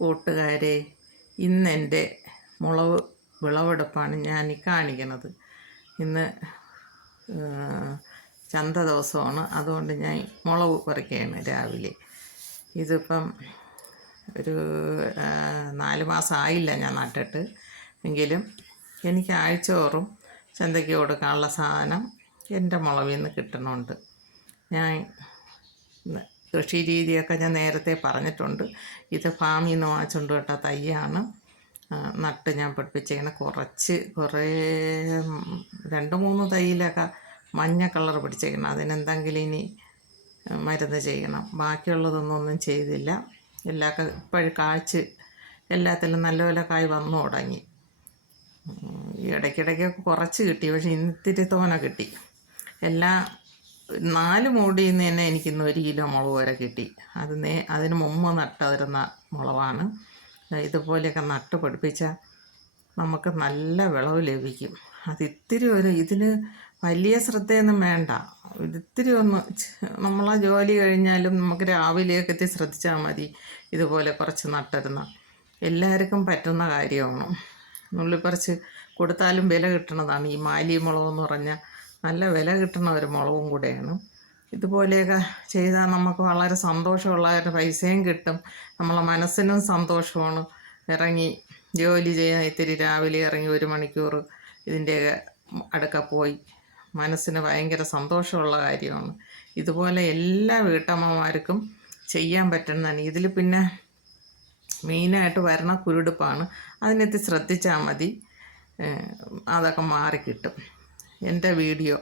കൂട്ടുകാരെ ഇന്ന് എന്റെ മുളക് വിളവെടുപ്പാണ് ഞാൻ ഈ കാണിക്കുന്നത് ഇന്ന് ചന്ത ദിവസമാണ് അതുകൊണ്ട് ഞാൻ മുളവ് പറിക്കുകയാണ് രാവിലെ. ഇതിപ്പം ഒരു നാല് മാസം ആയില്ല ഞാൻ നട്ടിട്ട്. എങ്കിലും എനിക്ക് ആഴ്ചോറും ചന്തയ്ക്ക് കൊടുക്കാനുള്ള സാധനം എന്റെ മുളവിൽ നിന്ന് കിട്ടണമുണ്ട് ഞാൻ കൃഷി രീതിയൊക്കെ ഞാൻ നേരത്തെ പറഞ്ഞിട്ടുണ്ട്. ഇത് ഫാമിൽ നിന്ന് വാങ്ങിച്ചുകൊണ്ട് കേട്ട തയ്യാണ് നട്ട് ഞാൻ പഠിപ്പിച്ചിങ്ങനെ കുറച്ച് കുറേ രണ്ട് മൂന്ന് തൈയിലൊക്കെ മഞ്ഞ കളർ പിടിച്ചേക്കണം. അതിനെന്തെങ്കിലും ഇനി മരുന്ന് ചെയ്യണം. ബാക്കിയുള്ളതൊന്നും ഒന്നും ചെയ്തില്ല. എല്ലാ ഇപ്പോഴും കായ്ച്ച് എല്ലാത്തിലും നല്ലപോലെ കായ് വന്നു തുടങ്ങി. ഇടയ്ക്കിടയ്ക്കൊക്കെ കുറച്ച് കിട്ടി. പക്ഷേ ഇന്നിത്തിരി തോന കിട്ടി. എല്ലാ നാല് മൂടിയിൽ നിന്ന് തന്നെ എനിക്കിന്ന് ഒരു കിലോ മുളക് വരെ കിട്ടി. അത് നേ അതിന് മുമ്പ് നട്ടതിരുന്ന മുളകാണ്. ഇതുപോലെയൊക്കെ നട്ട് പഠിപ്പിച്ചാൽ നമുക്ക് നല്ല വിളവ് ലഭിക്കും. അത് ഇത്തിരി ഒരു ഇതിന് വലിയ ശ്രദ്ധയൊന്നും വേണ്ട. ഇതിത്തിരി ഒന്ന് നമ്മളാ ജോലി കഴിഞ്ഞാലും നമുക്ക് രാവിലെയൊക്കെ എത്തി ശ്രദ്ധിച്ചാൽ മതി ഇതുപോലെ കുറച്ച് നട്ടരുന്ന. എല്ലാവർക്കും പറ്റുന്ന കാര്യമാണ്. നുള്ളിപ്പറിച്ച് കൊടുത്താലും വില കിട്ടുന്നതാണ് ഈ മാലി മുളകെന്ന് പറഞ്ഞാൽ നല്ല വില കിട്ടുന്ന ഒരു മുളകും കൂടെയാണ്. ഇതുപോലെയൊക്കെ ചെയ്താൽ നമുക്ക് വളരെ സന്തോഷമുള്ള ഒരു പൈസയും കിട്ടും. നമ്മളെ മനസ്സിനും സന്തോഷമാണ്. ഇറങ്ങി ജോലി ചെയ്യാൻ ഇത്തിരി രാവിലെ ഇറങ്ങി ഒരു മണിക്കൂർ ഇതിന്റെയൊക്കെ അടുക്ക പോയി. മനസ്സിന് ഭയങ്കര സന്തോഷമുള്ള കാര്യമാണ്. ഇതുപോലെ എല്ലാ വീട്ടമ്മമാർക്കും ചെയ്യാൻ പറ്റുന്നതാണ് ഇതിൽ പിന്നെ മെയിനായിട്ട് വരണ കുരുടുപ്പാണ്. അതിനെത്തി ശ്രദ്ധിച്ചാൽ മതി. അതൊക്കെ മാറിക്കിട്ടും. എന്റെ വീഡിയോ.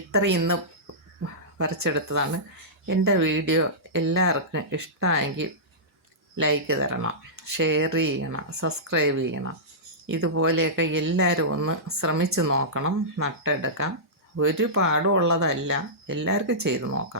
ഇത്ര ഇന്ന് വരച്ചെടുത്തതാണ്. എന്റെ വീഡിയോ എല്ലാവർക്കും ഇഷ്ടമായെങ്കിൽ ലൈക്ക് തരണം ഷെയർ ചെയ്യണം സബ്സ്ക്രൈബ് ചെയ്യണം. ഇതുപോലെയൊക്കെ എല്ലാവരും ഒന്ന് ശ്രമിച്ചു നോക്കണം നട്ടെടുക്കാം. ഒരു പാടുള്ളതല്ല എല്ലാവർക്കും ചെയ്തു നോക്കാം.